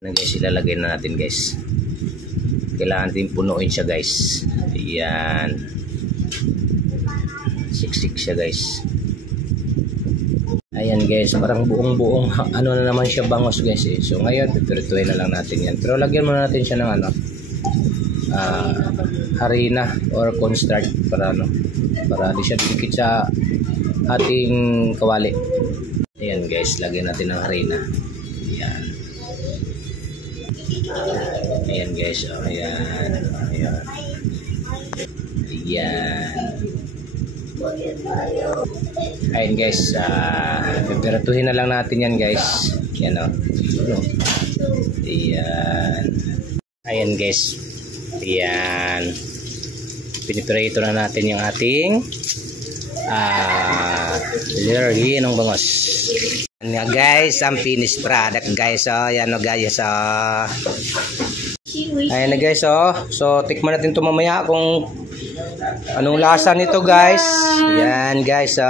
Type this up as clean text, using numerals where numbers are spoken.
Na guys, ilalagay na natin guys. Kailangan din punuin siya guys. Ayan. Siksik siya guys. Ayan guys, parang buong ano na naman siya, bangos guys eh. So ngayon, pipirituhin na lang natin yan. Pero lagyan muna natin siya ng ano, harina or cornstarch para ano, para di siya dikit sa ating kawali. Ayan guys, lagyan natin ng harina. Ayan. Ayan guys, oh, ayan. Ayan. Ayan. Ayan guys, pipirituhin na lang natin yan guys. Yan o. Ayan. Ayan guys. Ayan. Pinipirito na natin yung ating lerhi ng bangos. Ayan guys, ang finished product guys. Oh, ayan o guys. Ayan na guys. Oh. So tikman natin ito mamaya kung anong lasa nito guys. Ayan guys.